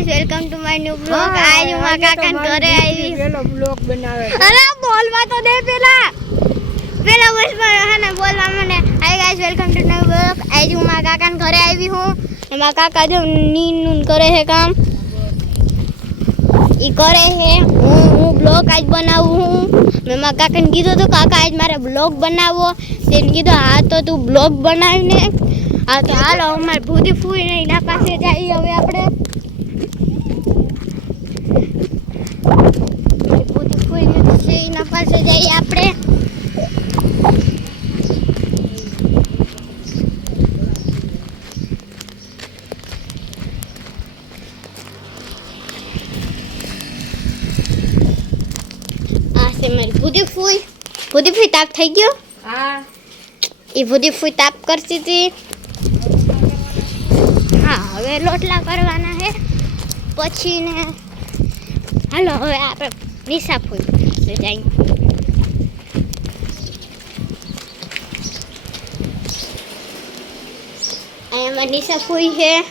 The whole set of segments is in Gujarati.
Guys welcome to my new blog. आज હું કાકાન ઘરે આવી પેલો બ્લોગ બનાવે અરે બોલવા તો દે પેલા વર્ષમાં હે ને બોલવા મને હાય ગાइस વેલકમ ટુ ન્યુ બ્લોગ। आज હું કાકાન ઘરે આવી હું એમાં કાકા જો નીન કરે છે કામ ઈ કરે છે હું બ્લોગ આજ બનાવું હું મેં કાકાને કીધું તો કાકા આજ મારે બ્લોગ બનાવવો તેને કીધું હા તો તું બ્લોગ બનાવીને હા તો હાલો અમાર ભૂદી ફૂઈ ને એના પાસે જઈએ હવે આપણે ભૂદી ફૂઈ ને એના પાસે જઈએ આપણે આ છે મારી ભૂદી ફૂઈ તાપ થઈ ગયો હા એ ભૂદી ફૂઈ તાપ કરતી હતી હા હવે લોટલા કરવાના છે પછી ને હાલો હવે આપણે નિશા ફૂઈ જઈએ અહીંયા નિશા ફૂઈ છે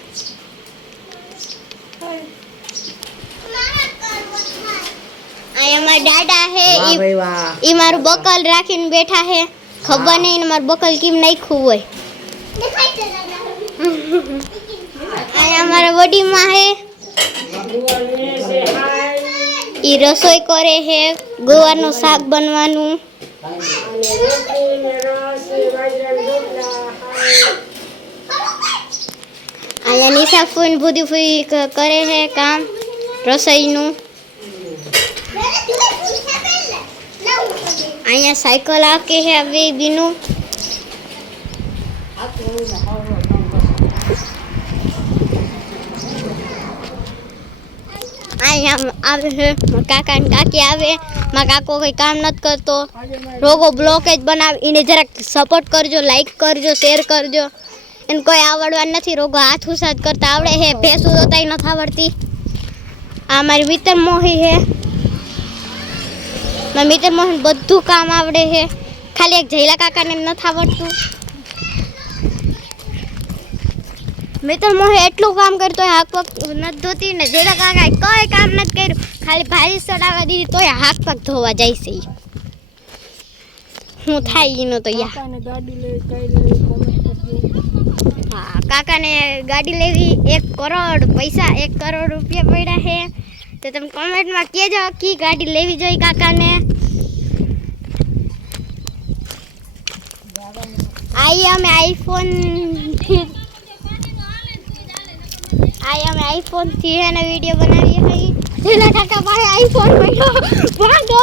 અહીંયા મારા દાદા છે ઈ મારું બકલ રાખીને બેઠા છે ખબર નહીં મારું બકલ કેમ નાખ્યું હોય અહીંયા મારા વડી માં છે ઈ રસોઈ કરે છે ગોવાનું શાક બનવાનું અહીંયા નિશા ફૂઈ ભૂદી ફૂઈ કરે છે કામ રસોઈનું અહીંયા સાયકલ આકે છે હવે બીનું અહીંયા આવે છે કાકા ને કાકી આવે મારા કાકો કઈ કામ નથી કરતો રોગો બ્લોગ જ બનાવે એને જરાક સપોર્ટ કરજો લાઈક કરજો શેર કરજો એને કોઈ આવડવા નથી રોગો હાથ ઉસાદ કરતા આવડે છે ભેંસું જોતાય નથી આવડતી આ મારી મિત્ર મોહી છે મારા મિત્ર મોહન બધું કામ આવડે છે ખાલી એક જયલા કાકાને નથી આવડતું મિત્ર મોહે એટલું કામ કરતો હાથ પગ નથી ધોતી ને જયલા કાકા કોઈ કામ નથી કર્યું ખાલી ભાજી ચડાવવા દીધી તોય હાથ પગ ધોવા જાય છે હું થાય એનો તો યા હા કાકાને ગાડી લેવી 1 કરોડ પૈસા 1 કરોડ રૂપિયા પડ્યા છે તો તમે કોમેન્ટમાં કહેજો કી ગાડી લેવી જોઈએ કાકાને અમે આઈફોન થી હે ને વિડિયો બનાવીએ છીએ જેલા કાકા ભાઈ આઈફોન મળ્યો ભાગો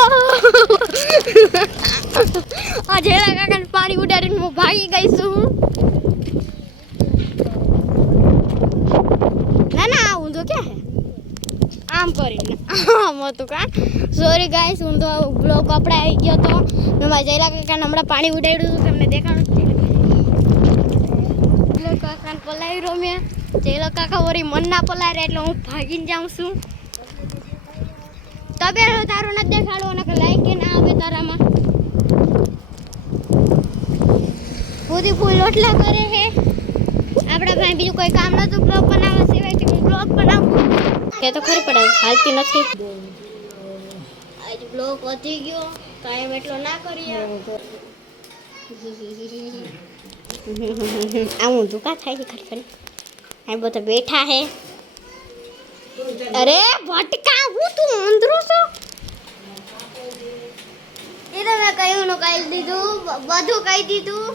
આ જેલા કાકાને પાણી ઉડાડીને હું ભાગી ગઈ છું ના ઊંધો ક્યાં હે આમ કરીને આમ હતું કા સોરી ગાઈસ ઊંધો બ્લોગ આપણે આવી ગયો તો મેં મારા જયલા કાકાને હમણાં પાણી ઉડાડ્યું હતું તમને દેખાડું જયલા કાકાને પલાવી રમ્યા જયલા કાકા વળી મન ના પલારે એટલે હું ભાગીને જાઉં છું તબે તારું નથી દેખાડો ને લાઈક કે ના આવે તારામાં બધી ફૂલ લોટલા કરે છે આપણા ભાઈ બીજું કોઈ કામ નતું બ્લોગ બનાવવા સિવાય હું બ્લોગ બનાવું કે તો ખરી પડે હાલતી નથી આજ બ્લોગ વધી ગયો કાયમ એટલો ના કરીએ આવું દુકા થાય છે ખરી આ બધા બેઠા હે અરે ભટકા હું તું અંદરો છો એ તો મેં કહ્યું નું કહી દીધું બધું કહી દીધું